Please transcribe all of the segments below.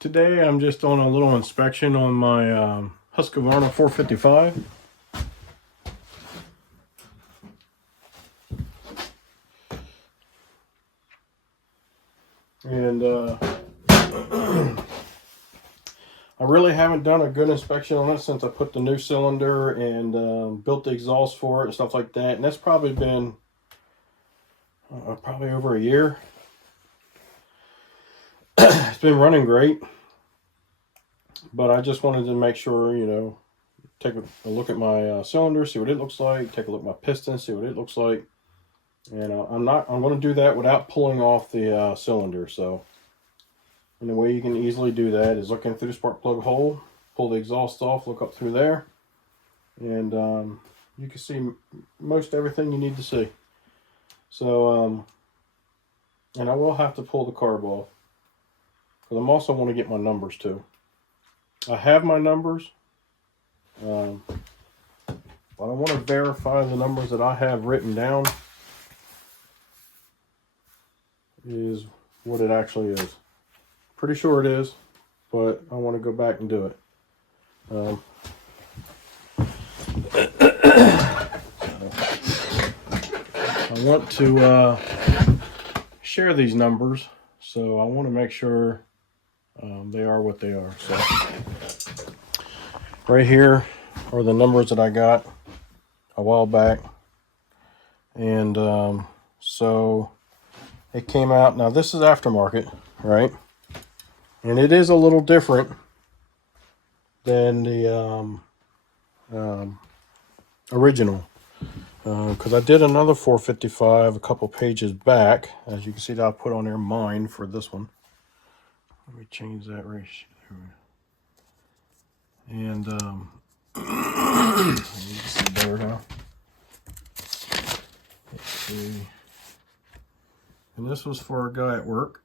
Today I'm just on a little inspection on my Husqvarna 455. And I really haven't done a good inspection on it since I put the new cylinder and built the exhaust for it and stuff like that. And that's probably been probably over a year. It's been running great, but I just wanted to make sure, take a look at my cylinder, see what it looks like, take a look at my piston, see what it looks like. And I'm going to do that without pulling off the cylinder. So, and the way you can easily do that is look in through the spark plug hole, pull the exhaust off, look up through there, and you can see most everything you need to see. So, and I will have to pull the carb off, because I'm also want to get my numbers too. I have my numbers, but I want to verify the numbers that I have written down is what it actually is. Pretty sure it is, but I want to go back and do it. I want to share these numbers, so I want to make sure they are what they are. So right here are the numbers that I got a while back, and so it came out. Now this is aftermarket, right? And it is a little different than the original, because I did another 455 a couple pages back. As you can see, that I put on there mine for this one. Let me change that ratio. And you can see better now. Let's see. And this was for a guy at work.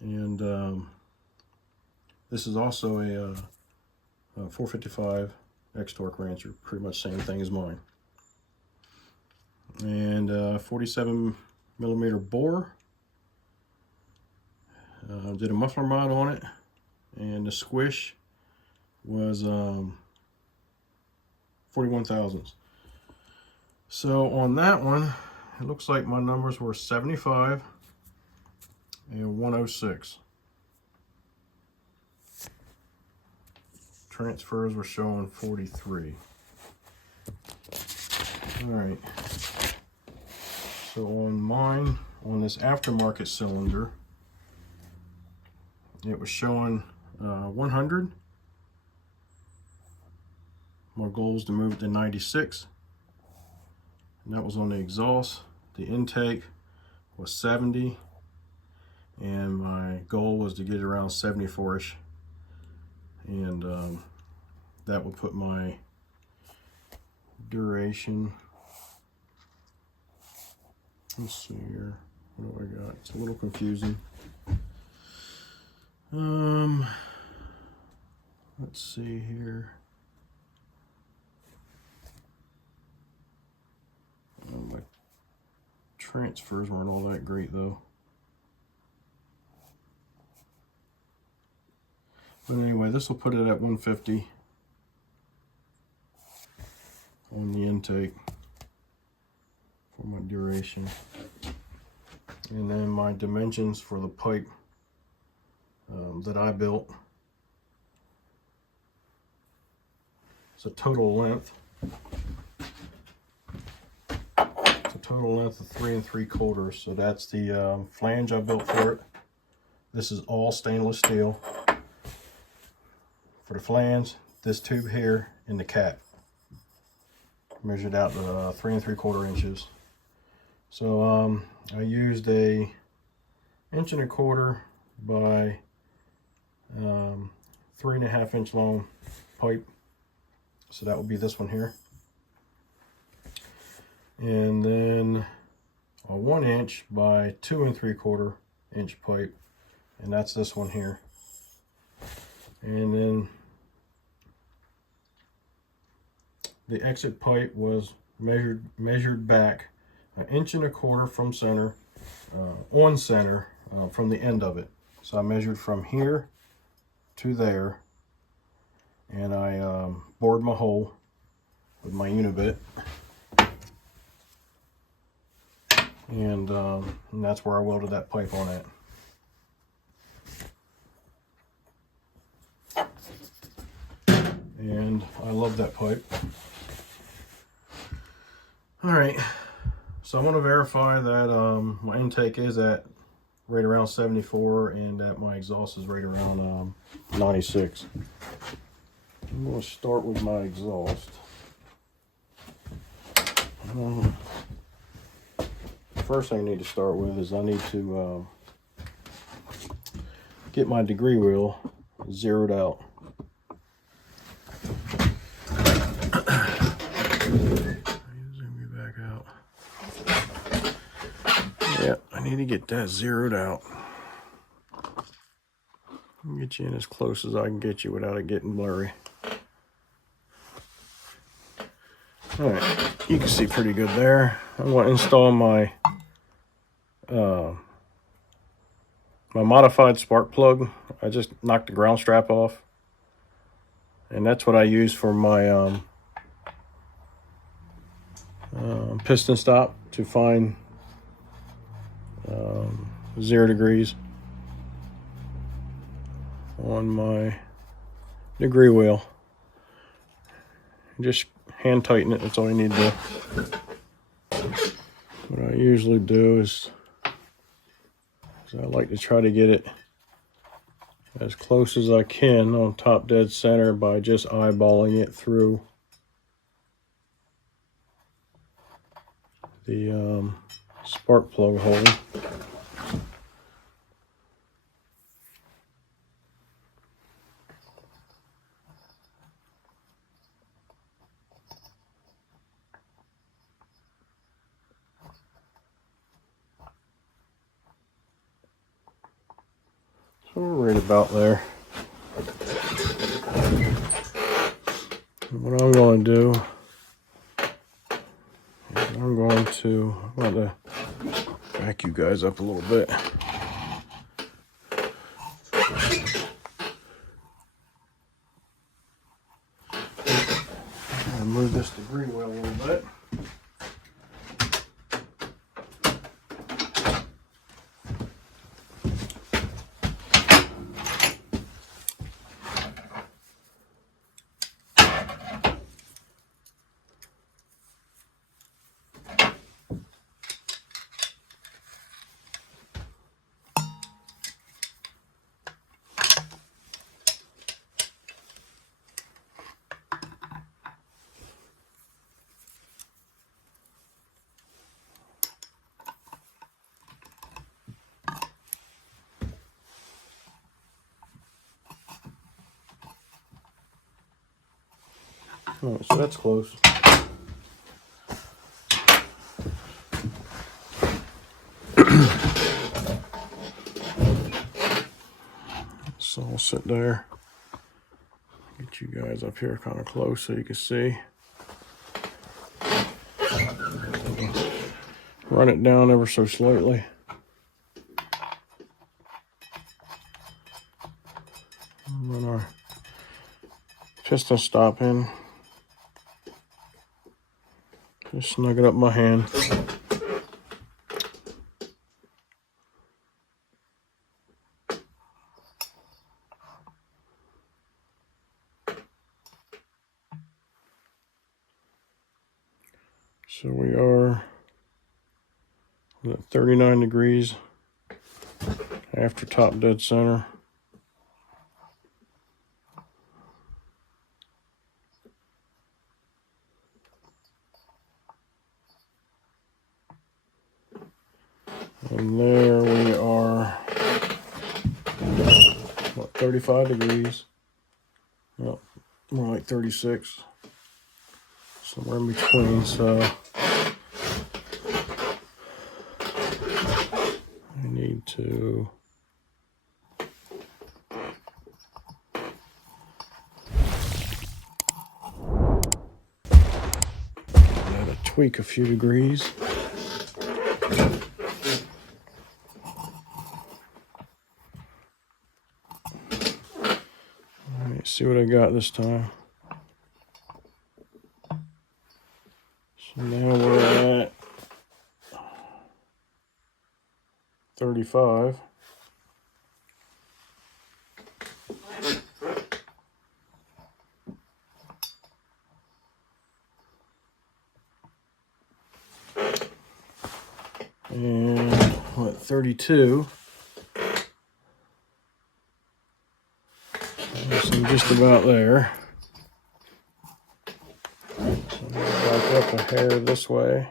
And this is also a 455 X-Torque Rancher, pretty much same thing as mine. And 47 millimeter bore. Did a muffler mod on it, and the squish was 41 thousandths. So on that one, it looks like my numbers were 75 and 106. Transfers were showing 43. All right. So on mine, on this aftermarket cylinder, it was showing 100. My goal is to move it to 96. And that was on the exhaust. The intake was 70. And my goal was to get around 74-ish. And that would put my duration. Let's see here. What do I got? It's a little confusing. Let's see here. My transfers weren't all that great though. But anyway, this will put it at 150 on the intake for my duration. And then my dimensions for the pipe that I built. It's a total length. It's a total length of 3 3/4. So that's the flange I built for it. This is all stainless steel. For the flange, this tube here, and the cap. Measured out to 3 3/4 inches. So I used a 1.25 inch by 3.5 inch long pipe. So that would be this one here. And then a 1 inch by 2 3/4 inch pipe. And that's this one here. And then the exit pipe was measured back 1.25 inches from center, on center, from the end of it. So I measured from here to there, and I bored my hole with my unibit, and that's where I welded that pipe on it. And I love that pipe. All right, so I'm going to verify that my intake is at right around 74 and that my exhaust is right around 96. I'm going to start with my exhaust. First thing I need to start with is I need to get my degree wheel zeroed out. Yeah, I need to get that zeroed out. I'll get you in as close as I can get you without it getting blurry. All right, you can see pretty good there. I'm going to install my my modified spark plug. I just knocked the ground strap off, and that's what I use for my piston stop to find 0 degrees on my degree wheel. Just hand tighten it, that's all you need to do. What I usually do is I like to try to get it as close as I can on top dead center by just eyeballing it through the spark plug hole. So we're right about there. And what I'm going to do is I'm going to back you guys up a little bit. I'm move this degree wheel a little bit. All right, so that's close. So I'll sit there, get you guys up here kind of close so you can see. Run it down ever so slightly. Run our piston stop in. Just snug it up my hand. So we are at 39 degrees after top dead center. And there we are, what, 35 degrees? Well, more like 36. Somewhere in between, so I need to tweak a few degrees. Let's see what I got this time. So now we're at 35. And what, 32. So I'm just about there. So I'm going to back up a hair this way.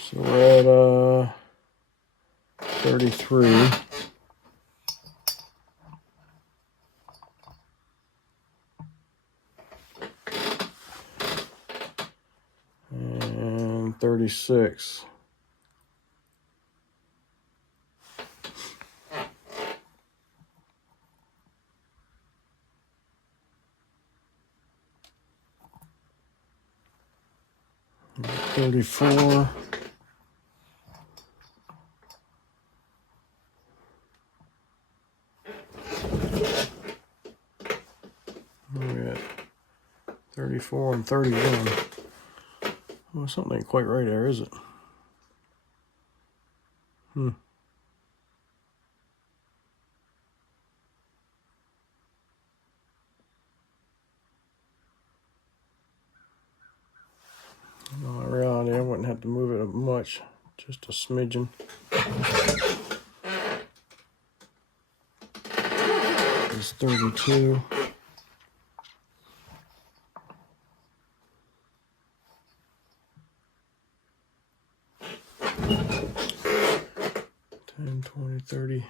So we're at 33. And 36. And 34. We're at 34 and 31. Well, something ain't quite right there, is it? Not reality, I wouldn't have to move it much, just a smidgen. It's 32. And 20, 32.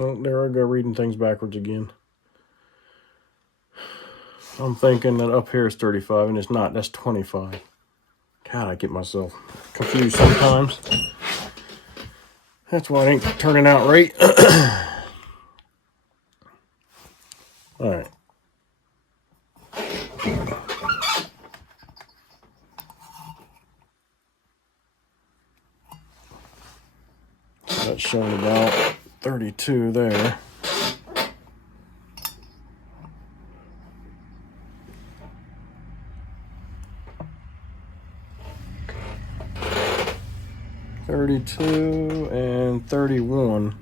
Oh, there I go, reading things backwards again. I'm thinking that up here is 35, and it's not. That's 25. God, I get myself confused sometimes. That's why it ain't turning out right. All right. That's showing about 32 there. $32 and $31.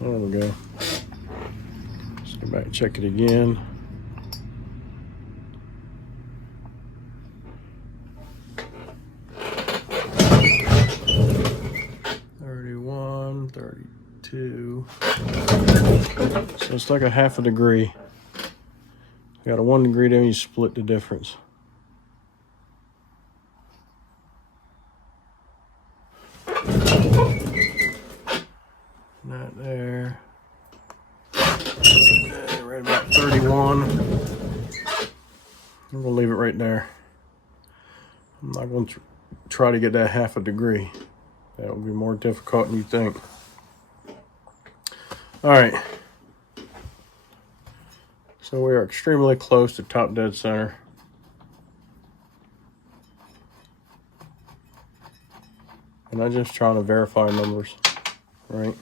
There we go. Let's go back and check it again. $31, $32. So it's like a half a degree. You got a 1 degree there, you split the difference. Not there. Okay, right about 31. I'm gonna leave it right there. I'm not going to try to get that half a degree. That will be more difficult than you think. All right. So we are extremely close to top dead center. And I'm just trying to verify numbers, right?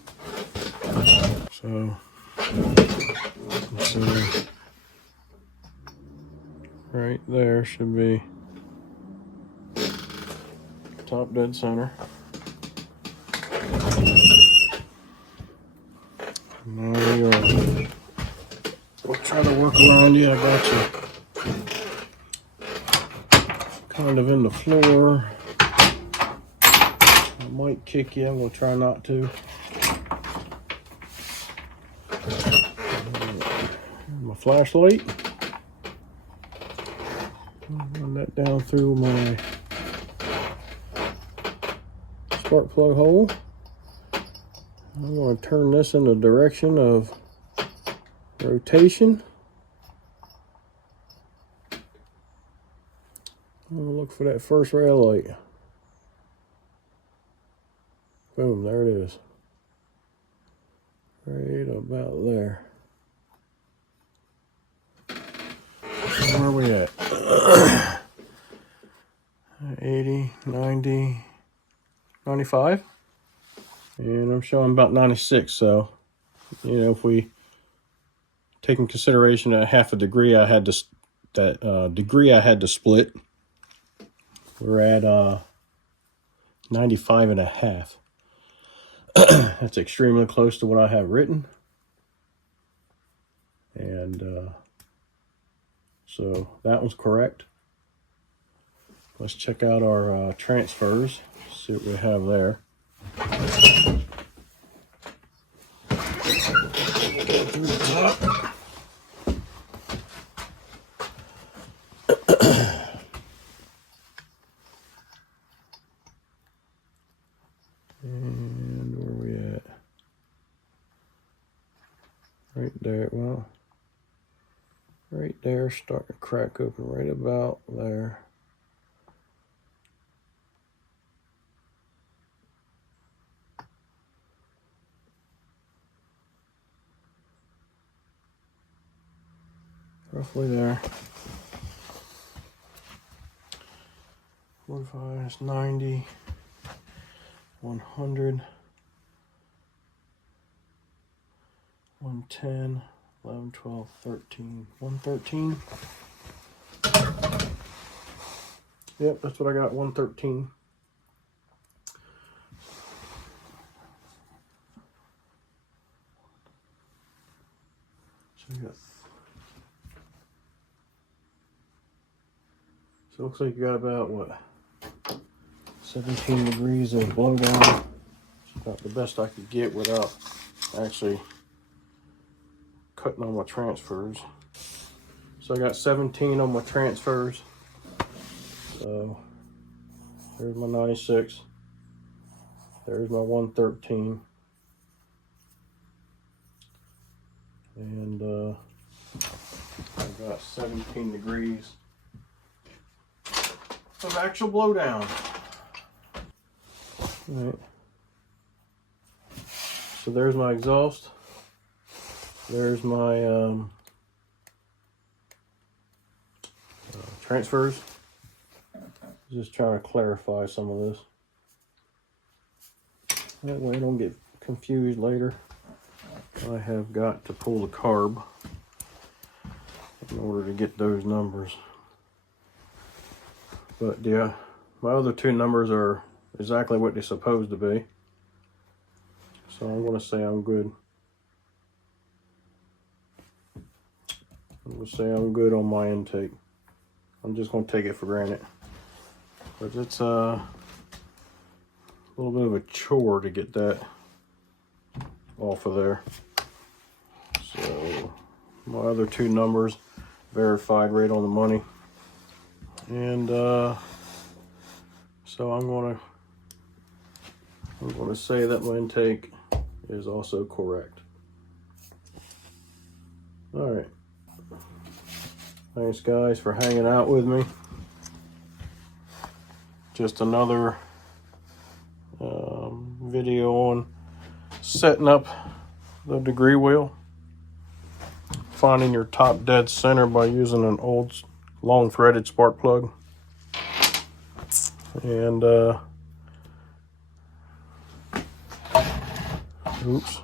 So, let's see. Right there should be top dead center. And there we are. We'll try to work around you. I got you kind of in the floor. I might kick you. I'm going to try not to. My flashlight. Run that down through my spark plug hole. I'm going to turn this in the direction of rotation. I'm going to look for that first rail light. Boom, there it is. Right about there. Where are we at? 80, 90, 95. And I'm showing about 96. So, you know, if we take in consideration that half a degree I had to, degree I had to split, we're at 95 and a half. That's extremely close to what I have written. And so that was correct. Let's check out our transfers, see what we have there. And where are we at? Right there, well, right there, starting to crack open right about there. Roughly there. 45 is 90, 100, 110, 11, 12, 13, 113. Yep, that's what I got, 113. So it looks like you got about, what, 17 degrees of blowdown. About the best I could get without actually cutting on my transfers. So I got 17 on my transfers. So there's my 96. There's my 113. And I've got 17 degrees of actual blowdown. All right. So there's my exhaust. There's my transfers. Just trying to clarify some of this. That way I don't get confused later. I have got to pull the carb in order to get those numbers. But yeah, my other two numbers are exactly what they're supposed to be. So I'm going to say I'm good. I'm going to say I'm good on my intake. I'm just going to take it for granted. But it's a little bit of a chore to get that off of there. So my other two numbers verified right on the money. And so I'm going to say that my intake is also correct. All right. Thanks guys for hanging out with me. Just another video on setting up the degree wheel. Finding your top dead center by using an old long threaded spark plug. And oops.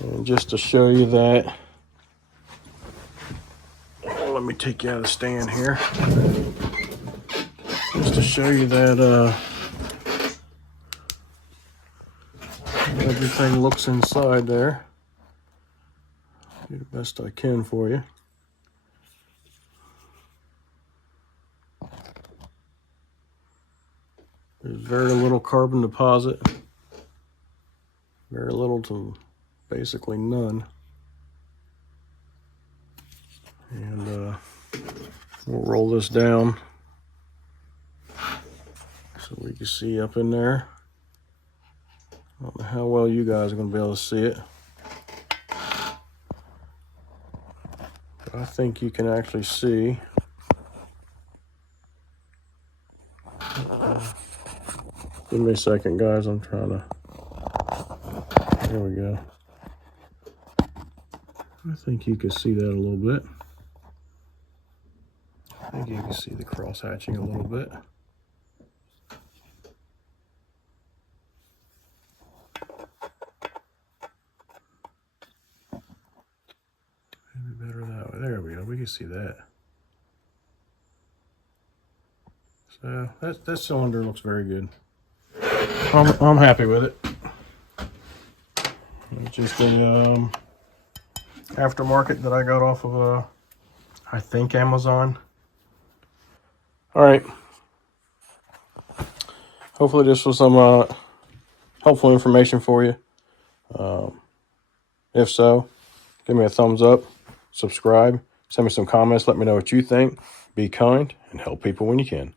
And just to show you that, let me take you out of the stand here. Just to show you that everything looks inside there. Do the best I can for you. There's very little carbon deposit. Very little to basically none. And we'll roll this down so we can see up in there. I don't know how well you guys are going to be able to see it. But I think you can actually see. Give me a second, guys. I'm trying to. There we go. I think you can see that a little bit. Maybe you can see the cross hatching a little bit. Maybe better that way. There we go. We can see that. So that cylinder looks very good. I'm happy with it. It's just a aftermarket that I got off of I think Amazon. All right. Hopefully this was some helpful information for you. If so, give me a thumbs up, subscribe, send me some comments, let me know what you think. Be kind and help people when you can.